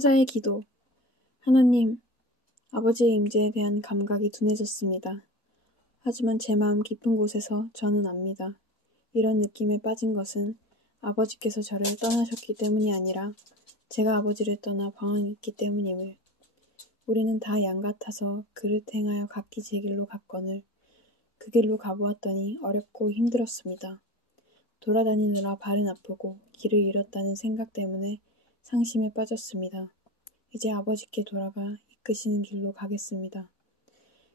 탕자의 기도. 하나님, 아버지의 임재에 대한 감각이 둔해졌습니다. 하지만 제 마음 깊은 곳에서 저는 압니다. 이런 느낌에 빠진 것은 아버지께서 저를 떠나셨기 때문이 아니라 제가 아버지를 떠나 방황했기 때문임을. 우리는 다 양 같아서 그릇 행하여 각기 제 길로 갔거늘 그 길로 가보았더니 어렵고 힘들었습니다. 돌아다니느라 발은 아프고 길을 잃었다는 생각 때문에 상심에 빠졌습니다. 이제 아버지께 돌아가 이끄시는 길로 가겠습니다.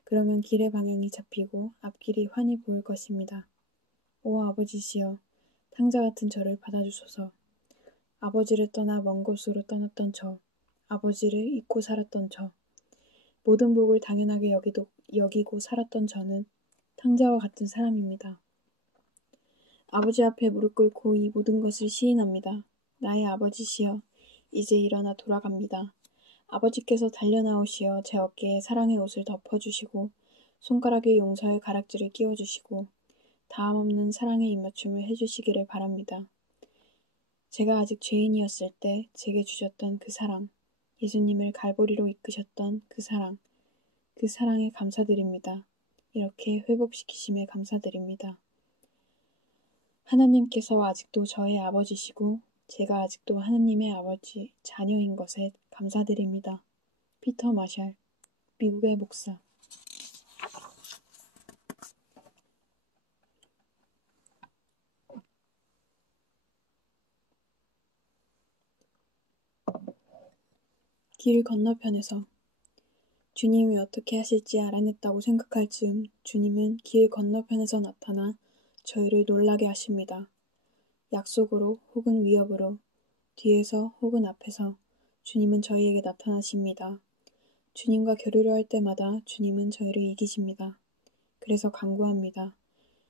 그러면 길의 방향이 잡히고 앞길이 환히 보일 것입니다. 오 아버지시여, 탕자 같은 저를 받아주소서. 아버지를 떠나 먼 곳으로 떠났던 저, 아버지를 잊고 살았던 저, 모든 복을 당연하게 여기고 살았던 저는 탕자와 같은 사람입니다. 아버지 앞에 무릎 꿇고 이 모든 것을 시인합니다. 나의 아버지시여, 이제 일어나 돌아갑니다. 아버지께서 달려나오시어 제 어깨에 사랑의 옷을 덮어주시고 손가락에 용서의 가락지를 끼워주시고 다음 없는 사랑의 입맞춤을 해주시기를 바랍니다. 제가 아직 죄인이었을 때 제게 주셨던 그 사랑, 예수님을 갈보리로 이끄셨던 그 사랑에 감사드립니다. 이렇게 회복시키심에 감사드립니다. 하나님께서 아직도 저의 아버지시고 제가 아직도 하나님의 아버지 자녀인 것에 감사드립니다. 피터 마샬, 미국의 목사. 길 건너편에서 주님이 어떻게 하실지 알아냈다고 생각할 즈음 주님은 길 건너편에서 나타나 저희를 놀라게 하십니다. 약속으로 혹은 위협으로, 뒤에서 혹은 앞에서 주님은 저희에게 나타나십니다. 주님과 교류를 할 때마다 주님은 저희를 이기십니다. 그래서 간구합니다.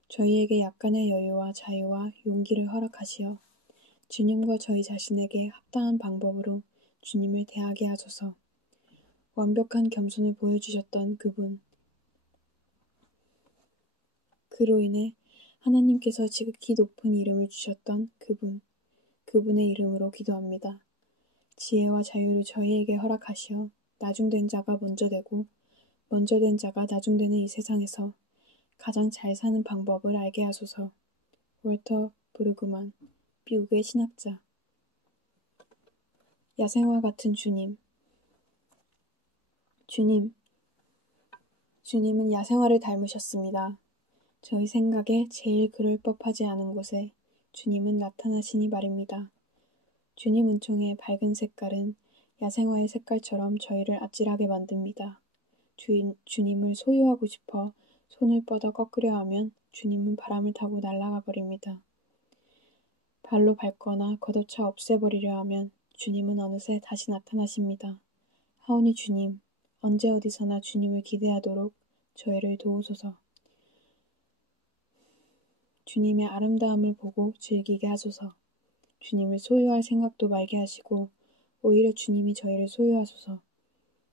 저희에게 약간의 여유와 자유와 용기를 허락하시어 주님과 저희 자신에게 합당한 방법으로 주님을 대하게 하소서. 완벽한 겸손을 보여주셨던 그분. 그로 인해 하나님께서 지극히 높은 이름을 주셨던 그분. 그분의 이름으로 기도합니다. 지혜와 자유를 저희에게 허락하시어 나중된 자가 먼저 되고 먼저 된 자가 나중되는 이 세상에서 가장 잘 사는 방법을 알게 하소서. 월터 브루그만, 미국의 신학자. 야생화 같은 주님. 주님은 야생화를 닮으셨습니다. 저희 생각에 제일 그럴 법하지 않은 곳에 주님은 나타나시니 말입니다. 주님 은총의 밝은 색깔은 야생화의 색깔처럼 저희를 아찔하게 만듭니다. 주님을 소유하고 싶어 손을 뻗어 꺾으려 하면 주님은 바람을 타고 날아가 버립니다. 발로 밟거나 걷어차 없애버리려 하면 주님은 어느새 다시 나타나십니다. 하오니 주님, 언제 어디서나 주님을 기대하도록 저희를 도우소서. 주님의 아름다움을 보고 즐기게 하소서. 주님을 소유할 생각도 말게 하시고 오히려 주님이 저희를 소유하소서.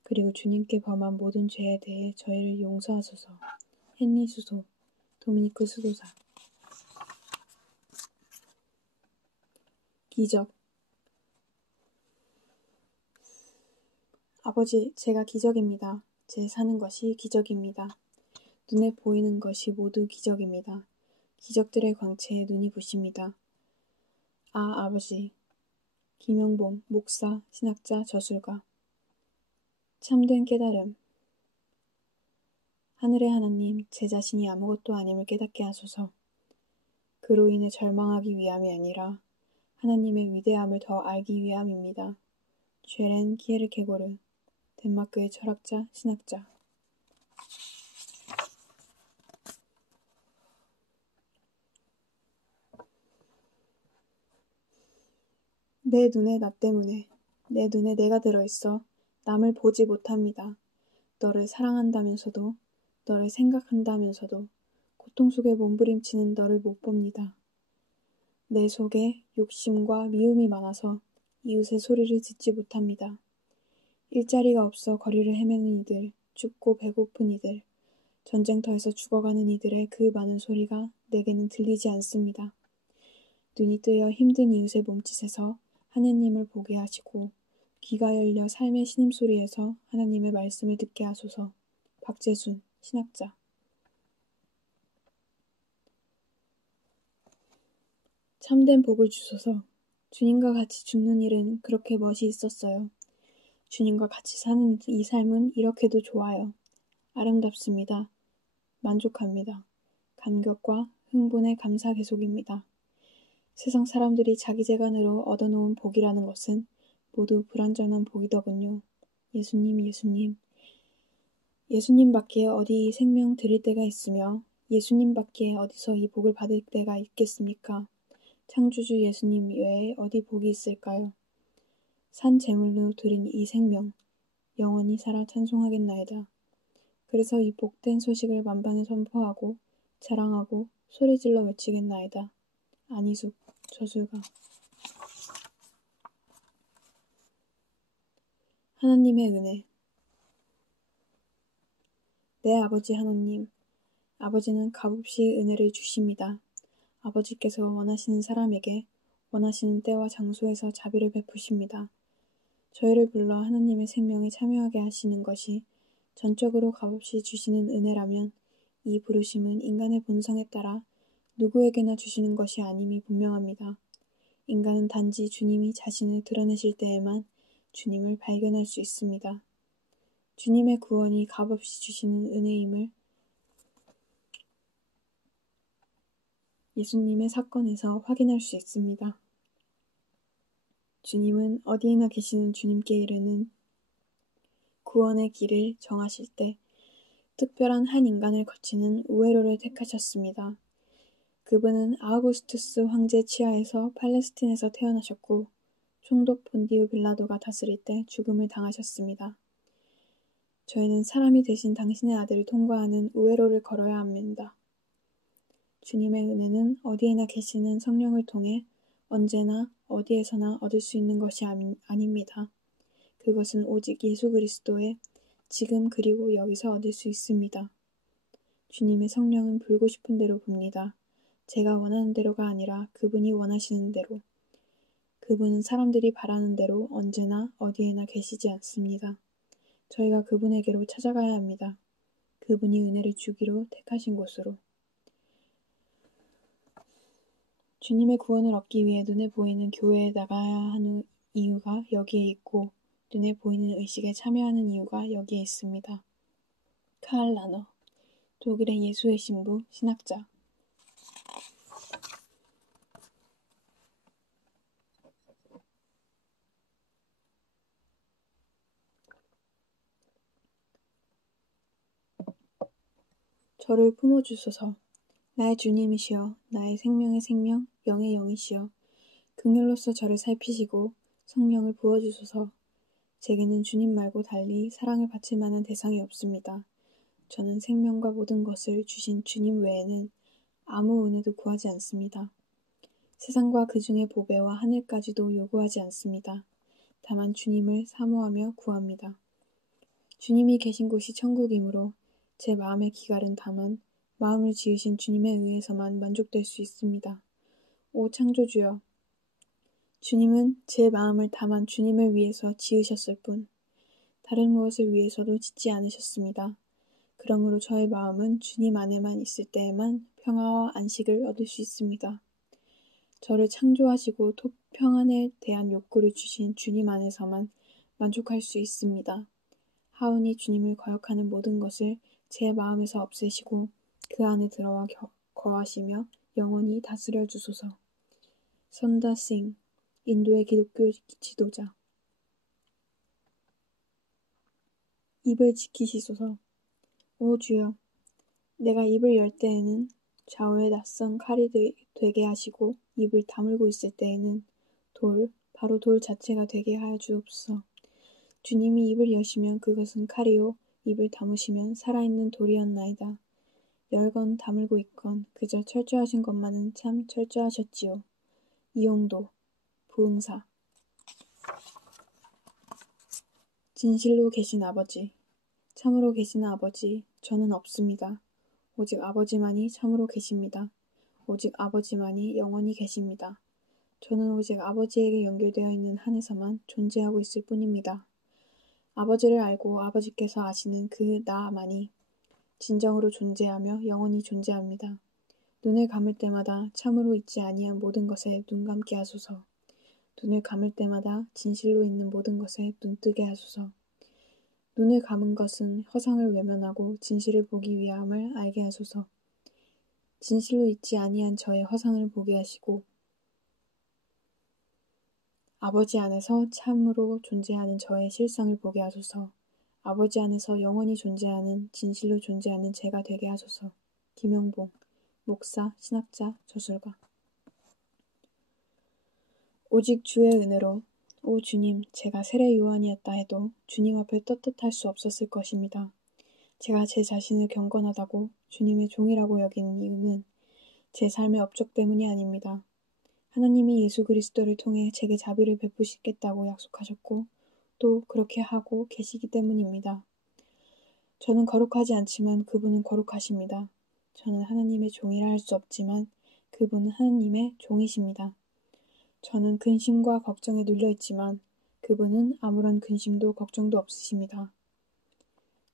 그리고 주님께 범한 모든 죄에 대해 저희를 용서하소서. 헨리 수소, 도미니크 수도사. 기적. 아버지, 제가 기적입니다. 제 사는 것이 기적입니다. 눈에 보이는 것이 모두 기적입니다. 기적들의 광채에 눈이 부십니다. 아, 아버지. 김영봉, 목사, 신학자, 저술가. 참된 깨달음. 하늘의 하나님, 제 자신이 아무것도 아님을 깨닫게 하소서. 그로 인해 절망하기 위함이 아니라 하나님의 위대함을 더 알기 위함입니다. 쉐렌 키에르케고르, 덴마크의 철학자, 신학자. 내 눈에 나 때문에, 내 눈에 내가 들어있어 남을 보지 못합니다. 너를 사랑한다면서도, 너를 생각한다면서도 고통 속에 몸부림치는 너를 못 봅니다. 내 속에 욕심과 미움이 많아서 이웃의 소리를 듣지 못합니다. 일자리가 없어 거리를 헤매는 이들, 춥고 배고픈 이들, 전쟁터에서 죽어가는 이들의 그 많은 소리가 내게는 들리지 않습니다. 눈이 뜨여 힘든 이웃의 몸짓에서 하느님을 보게 하시고 귀가 열려 삶의 신음소리에서 하나님의 말씀을 듣게 하소서. 박재순, 신학자. 참된 복을 주소서. 주님과 같이 죽는 일은 그렇게 멋이 있었어요. 주님과 같이 사는 이 삶은 이렇게도 좋아요. 아름답습니다. 만족합니다. 감격과 흥분의 감사 계속입니다. 세상 사람들이 자기 재간으로 얻어놓은 복이라는 것은 모두 불완전한 복이더군요. 예수님, 예수님. 예수님밖에 어디 이 생명 드릴 때가 있으며 예수님밖에 어디서 이 복을 받을 때가 있겠습니까? 창조주 예수님 외에 어디 복이 있을까요? 산 제물로 드린 이 생명, 영원히 살아 찬송하겠나이다. 그래서 이 복된 소식을 만반에 선포하고 자랑하고 소리질러 외치겠나이다. 안희숙, 저술가. 하나님의 은혜. 내 아버지 하나님, 아버지는 값없이 은혜를 주십니다. 아버지께서 원하시는 사람에게 원하시는 때와 장소에서 자비를 베푸십니다. 저희를 불러 하나님의 생명에 참여하게 하시는 것이 전적으로 값없이 주시는 은혜라면 이 부르심은 인간의 본성에 따라 누구에게나 주시는 것이 아님이 분명합니다. 인간은 단지 주님이 자신을 드러내실 때에만 주님을 발견할 수 있습니다. 주님의 구원이 값없이 주시는 은혜임을 예수님의 사건에서 확인할 수 있습니다. 주님은 어디에나 계시는 주님께 이르는 구원의 길을 정하실 때 특별한 한 인간을 거치는 우회로를 택하셨습니다. 그분은 아우구스투스 황제 치하에서 팔레스틴에서 태어나셨고 총독 본디우 빌라도가 다스릴 때 죽음을 당하셨습니다. 저희는 사람이 되신 당신의 아들을 통과하는 우회로를 걸어야 합니다. 주님의 은혜는 어디에나 계시는 성령을 통해 언제나 어디에서나 얻을 수 있는 것이 아닙니다. 그것은 오직 예수 그리스도의 지금 그리고 여기서 얻을 수 있습니다. 주님의 성령은 불고 싶은 대로 붑니다. 제가 원하는 대로가 아니라 그분이 원하시는 대로. 그분은 사람들이 바라는 대로 언제나 어디에나 계시지 않습니다. 저희가 그분에게로 찾아가야 합니다. 그분이 은혜를 주기로 택하신 곳으로. 주님의 구원을 얻기 위해 눈에 보이는 교회에 나가야 하는 이유가 여기에 있고 눈에 보이는 의식에 참여하는 이유가 여기에 있습니다. 카알 라너, 독일의 예수의 신부, 신학자. 저를 품어주소서. 나의 주님이시여, 나의 생명의 생명, 영의 영이시여. 긍휼로써 저를 살피시고 성령을 부어주소서. 제게는 주님 말고 달리 사랑을 바칠 만한 대상이 없습니다. 저는 생명과 모든 것을 주신 주님 외에는 아무 은혜도 구하지 않습니다. 세상과 그 중의 보배와 하늘까지도 요구하지 않습니다. 다만 주님을 사모하며 구합니다. 주님이 계신 곳이 천국이므로 제 마음의 기갈은 다만 마음을 지으신 주님에 의해서만 만족될 수 있습니다. 오 창조주여, 주님은 제 마음을 다만 주님을 위해서 지으셨을 뿐 다른 무엇을 위해서도 짓지 않으셨습니다. 그러므로 저의 마음은 주님 안에만 있을 때에만 평화와 안식을 얻을 수 있습니다. 저를 창조하시고 평안에 대한 욕구를 주신 주님 안에서만 만족할 수 있습니다. 하오니 주님을 거역하는 모든 것을 제 마음에서 없애시고 그 안에 들어와 거하시며 영원히 다스려 주소서. 선다 싱, 인도의 기독교 지도자. 입을 지키시소서. 오 주여, 내가 입을 열 때에는 좌우에 낯선 칼이 되게 하시고 입을 다물고 있을 때에는 바로 돌 자체가 되게 하여 주옵소서. 주님이 입을 여시면 그것은 칼이요, 입을 다무시면 살아있는 돌이었나이다. 열건 다물고 있건 그저 철저하신 것만은 참 철저하셨지요. 이용도, 부흥사. 진실로 계신 아버지, 참으로 계신 아버지, 저는 없습니다. 오직 아버지만이 참으로 계십니다. 오직 아버지만이 영원히 계십니다. 저는 오직 아버지에게 연결되어 있는 한에서만 존재하고 있을 뿐입니다. 아버지를 알고 아버지께서 아시는 그 나만이 진정으로 존재하며 영원히 존재합니다. 눈을 감을 때마다 참으로 있지 아니한 모든 것에 눈 감게 하소서. 눈을 감을 때마다 진실로 있는 모든 것에 눈 뜨게 하소서. 눈을 감은 것은 허상을 외면하고 진실을 보기 위함을 알게 하소서. 진실로 있지 아니한 저의 허상을 보게 하시고 아버지 안에서 참으로 존재하는 저의 실상을 보게 하소서. 아버지 안에서 영원히 존재하는 진실로 존재하는 제가 되게 하소서. 김영봉, 목사, 신학자, 저술가. 오직 주의 은혜로 오 주님, 제가 세례 요한이었다 해도 주님 앞에 떳떳할 수 없었을 것입니다. 제가 제 자신을 경건하다고 주님의 종이라고 여기는 이유는 제 삶의 업적 때문이 아닙니다. 하나님이 예수 그리스도를 통해 제게 자비를 베푸시겠다고 약속하셨고 또 그렇게 하고 계시기 때문입니다. 저는 거룩하지 않지만 그분은 거룩하십니다. 저는 하나님의 종이라 할 수 없지만 그분은 하나님의 종이십니다. 저는 근심과 걱정에 눌려있지만 그분은 아무런 근심도 걱정도 없으십니다.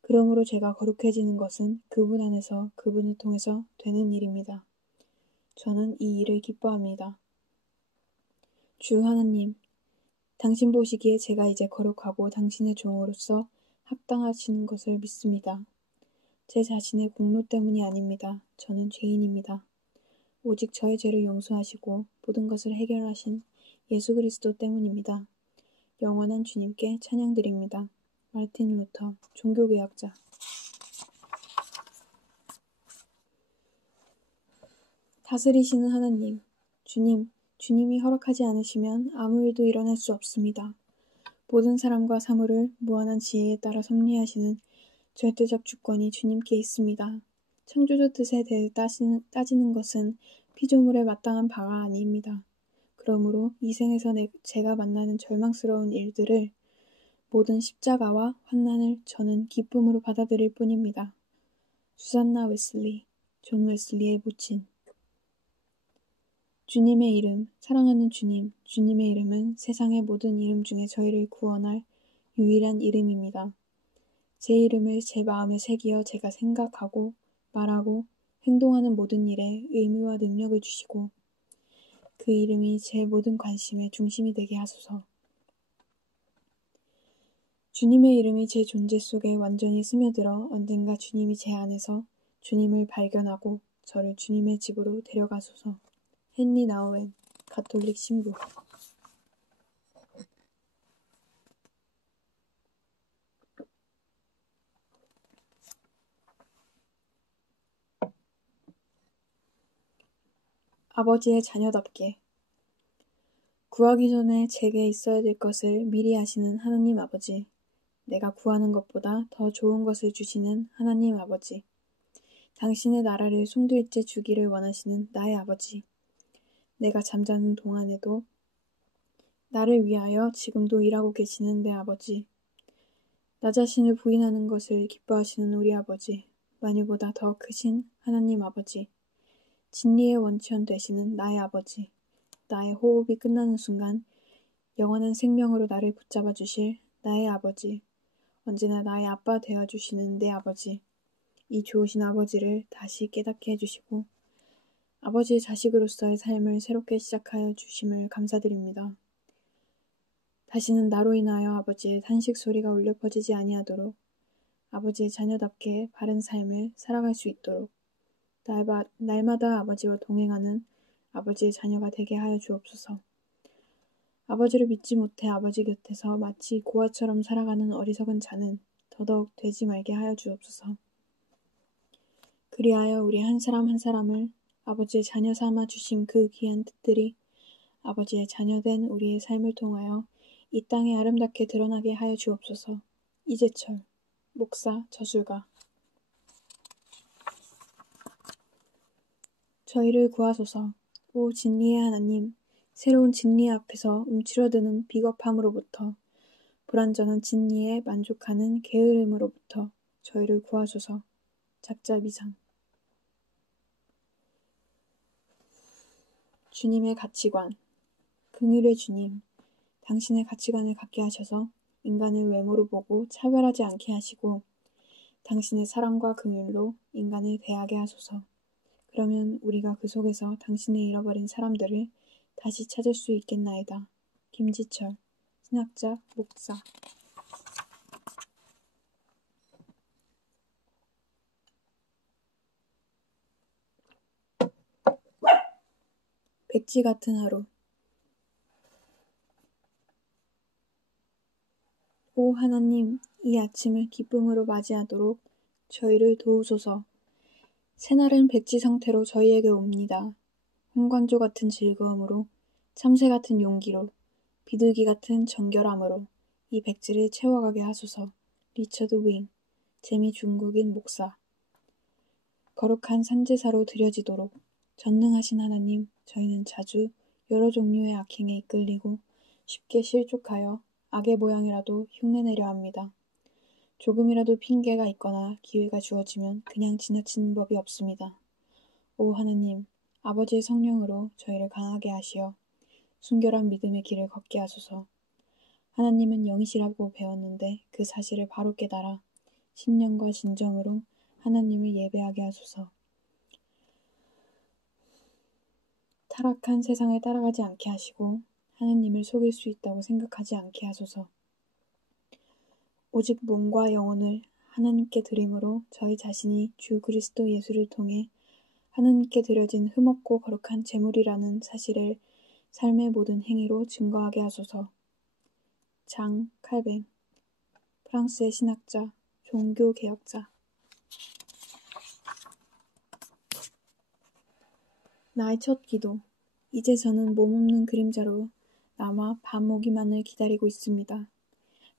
그러므로 제가 거룩해지는 것은 그분 안에서 그분을 통해서 되는 일입니다. 저는 이 일을 기뻐합니다. 주 하나님, 당신 보시기에 제가 이제 거룩하고 당신의 종으로서 합당하시는 것을 믿습니다. 제 자신의 공로 때문이 아닙니다. 저는 죄인입니다. 오직 저의 죄를 용서하시고 모든 것을 해결하신 예수 그리스도 때문입니다. 영원한 주님께 찬양드립니다. 마르틴 루터, 종교개혁자. 다스리시는 하나님, 주님, 주님이 허락하지 않으시면 아무 일도 일어날 수 없습니다. 모든 사람과 사물을 무한한 지혜에 따라 섭리하시는 절대적 주권이 주님께 있습니다. 창조주 뜻에 대해 따지는 것은 피조물에 마땅한 바가 아닙니다. 그러므로 이 생에서 제가 만나는 절망스러운 일들을 모든 십자가와 환난을 저는 기쁨으로 받아들일 뿐입니다. 수산나 웨슬리, 존 웨슬리의 모친. 주님의 이름, 사랑하는 주님, 주님의 이름은 세상의 모든 이름 중에 저희를 구원할 유일한 이름입니다. 제 이름을 제 마음에 새기어 제가 생각하고 말하고 행동하는 모든 일에 의미와 능력을 주시고 그 이름이 제 모든 관심의 중심이 되게 하소서. 주님의 이름이 제 존재 속에 완전히 스며들어 언젠가 주님이 제 안에서 주님을 발견하고 저를 주님의 집으로 데려가소서. 헨리 나우엔, 가톨릭 신부. 아버지의 자녀답게. 구하기 전에 제게 있어야 될 것을 미리 아시는 하나님 아버지. 내가 구하는 것보다 더 좋은 것을 주시는 하나님 아버지. 당신의 나라를 송두리째 주기를 원하시는 나의 아버지. 내가 잠자는 동안에도 나를 위하여 지금도 일하고 계시는 내 아버지. 나 자신을 부인하는 것을 기뻐하시는 우리 아버지. 만유보다 더 크신 하나님 아버지. 진리의 원천 되시는 나의 아버지. 나의 호흡이 끝나는 순간 영원한 생명으로 나를 붙잡아 주실 나의 아버지. 언제나 나의 아빠 되어주시는 내 아버지. 이 좋으신 아버지를 다시 깨닫게 해주시고 아버지의 자식으로서의 삶을 새롭게 시작하여 주심을 감사드립니다. 다시는 나로 인하여 아버지의 탄식 소리가 울려 퍼지지 아니하도록 아버지의 자녀답게 바른 삶을 살아갈 수 있도록 날마다 아버지와 동행하는 아버지의 자녀가 되게 하여 주옵소서. 아버지를 믿지 못해 아버지 곁에서 마치 고아처럼 살아가는 어리석은 자는 더더욱 되지 말게 하여 주옵소서. 그리하여 우리 한 사람 한 사람을 아버지의 자녀 삼아 주신 그 귀한 뜻들이 아버지의 자녀된 우리의 삶을 통하여 이 땅에 아름답게 드러나게 하여 주옵소서. 이재철, 목사, 저술가. 저희를 구하소서. 오 진리의 하나님, 새로운 진리 앞에서 움츠러드는 비겁함으로부터 불완전한 진리에 만족하는 게으름으로부터 저희를 구하소서. 작자 미상. 주님의 가치관. 긍휼의 주님, 당신의 가치관을 갖게 하셔서 인간을 외모로 보고 차별하지 않게 하시고 당신의 사랑과 긍휼로 인간을 대하게 하소서. 그러면 우리가 그 속에서 당신의 잃어버린 사람들을 다시 찾을 수 있겠나이다. 김지철, 신학자, 목사. 백지 같은 하루. 오 하나님, 이 아침을 기쁨으로 맞이하도록 저희를 도우소서. 새날은 백지 상태로 저희에게 옵니다. 홍관조 같은 즐거움으로, 참새 같은 용기로, 비둘기 같은 정결함으로 이 백지를 채워가게 하소서. 리처드 윙, 재미 중국인 목사. 거룩한 산제사로 드려지도록 전능하신 하나님, 저희는 자주 여러 종류의 악행에 이끌리고 쉽게 실족하여 악의 모양이라도 흉내내려 합니다. 조금이라도 핑계가 있거나 기회가 주어지면 그냥 지나치는 법이 없습니다. 오 하나님, 아버지의 성령으로 저희를 강하게 하시어 순결한 믿음의 길을 걷게 하소서. 하나님은 영이시라고 배웠는데 그 사실을 바로 깨달아 신령과 진정으로 하나님을 예배하게 하소서. 타락한 세상을 따라가지 않게 하시고 하나님을 속일 수 있다고 생각하지 않게 하소서. 오직 몸과 영혼을 하나님께 드림으로 저희 자신이 주 그리스도 예수를 통해 하나님께 드려진 흠없고 거룩한 제물이라는 사실을 삶의 모든 행위로 증거하게 하소서. 장 칼뱅, 프랑스의 신학자, 종교개혁자. 나의 첫 기도. 이제 저는 몸없는 그림자로 남아 밤 오기만을 기다리고 있습니다.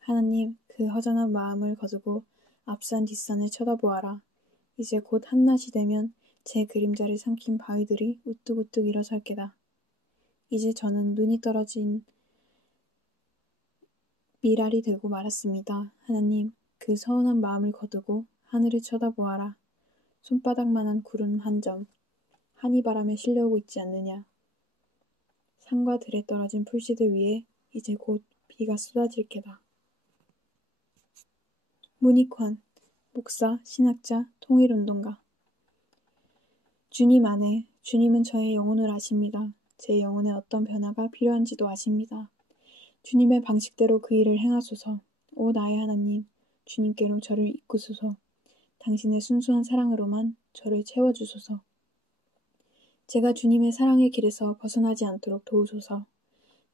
하나님, 그 허전한 마음을 거두고 앞산 뒷산을 쳐다보아라. 이제 곧 한낮이 되면 제 그림자를 삼킨 바위들이 우뚝우뚝 일어설 게다. 이제 저는 눈이 떨어진 미랄이 되고 말았습니다. 하나님, 그 서운한 마음을 거두고 하늘을 쳐다보아라. 손바닥만한 구름 한 점, 한이바람에 실려오고 있지 않느냐. 산과 들에 떨어진 풀씨들 위에 이제 곧 비가 쏟아질 게다. 문익환, 목사, 신학자, 통일운동가. 주님 안에, 주님은 저의 영혼을 아십니다. 제 영혼에 어떤 변화가 필요한지도 아십니다. 주님의 방식대로 그 일을 행하소서. 오 나의 하나님, 주님께로 저를 이끄소서. 당신의 순수한 사랑으로만 저를 채워주소서. 제가 주님의 사랑의 길에서 벗어나지 않도록 도우소서.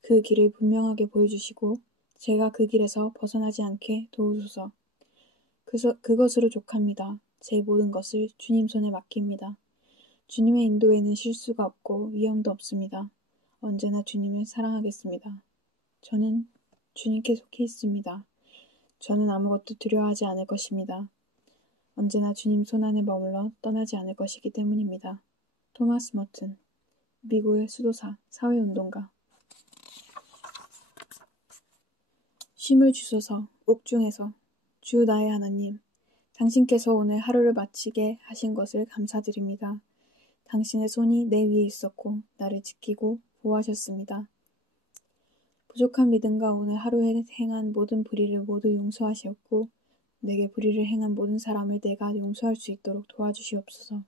그 길을 분명하게 보여주시고 제가 그 길에서 벗어나지 않게 도우소서. 그것으로 족합니다. 제 모든 것을 주님 손에 맡깁니다. 주님의 인도에는 실수가 없고 위험도 없습니다. 언제나 주님을 사랑하겠습니다. 저는 주님께 속해 있습니다. 저는 아무것도 두려워하지 않을 것입니다. 언제나 주님 손안에 머물러 떠나지 않을 것이기 때문입니다. 토마스 머튼, 미국의 수도사, 사회운동가. 쉼을 주소서, 옥중에서. 주 나의 하나님, 당신께서 오늘 하루를 마치게 하신 것을 감사드립니다. 당신의 손이 내 위에 있었고 나를 지키고 보호하셨습니다. 부족한 믿음과 오늘 하루에 행한 모든 불의를 모두 용서하시었고 내게 불의를 행한 모든 사람을 내가 용서할 수 있도록 도와주시옵소서.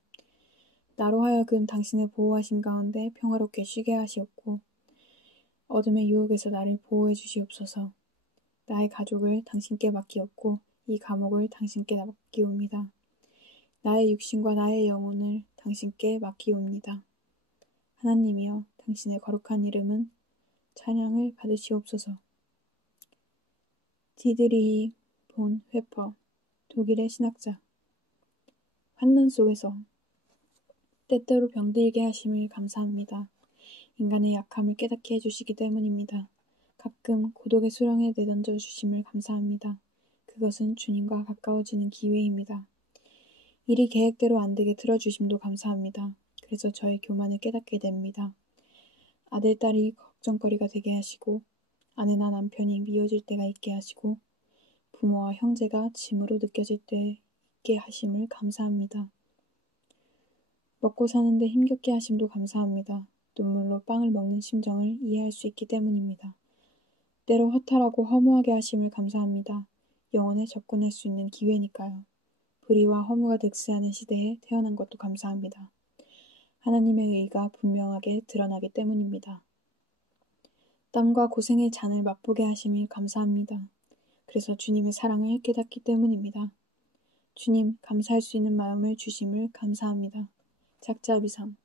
나로 하여금 당신의 보호하심 가운데 평화롭게 쉬게 하시옵고 어둠의 유혹에서 나를 보호해 주시옵소서. 나의 가족을 당신께 맡기옵고 이 감옥을 당신께 맡기옵니다. 나의 육신과 나의 영혼을 당신께 맡기옵니다. 하나님이여, 당신의 거룩한 이름은 찬양을 받으시옵소서. 디드리히 본 회퍼, 독일의 신학자. 환난 속에서 때때로 병들게 하심을 감사합니다. 인간의 약함을 깨닫게 해주시기 때문입니다. 가끔 고독의 수렁에 내던져 주심을 감사합니다. 그것은 주님과 가까워지는 기회입니다. 일이 계획대로 안 되게 틀어주심도 감사합니다. 그래서 저의 교만을 깨닫게 됩니다. 아들, 딸이 걱정거리가 되게 하시고 아내나 남편이 미워질 때가 있게 하시고 부모와 형제가 짐으로 느껴질 때 있게 하심을 감사합니다. 먹고 사는데 힘겹게 하심도 감사합니다. 눈물로 빵을 먹는 심정을 이해할 수 있기 때문입니다. 때로 허탈하고 허무하게 하심을 감사합니다. 영혼에 접근할 수 있는 기회니까요. 불의와 허무가 득세하는 시대에 태어난 것도 감사합니다. 하나님의 의가 분명하게 드러나기 때문입니다. 땀과 고생의 잔을 맛보게 하심이 감사합니다. 그래서 주님의 사랑을 깨닫기 때문입니다. 주님, 감사할 수 있는 마음을 주심을 감사합니다. 작자비상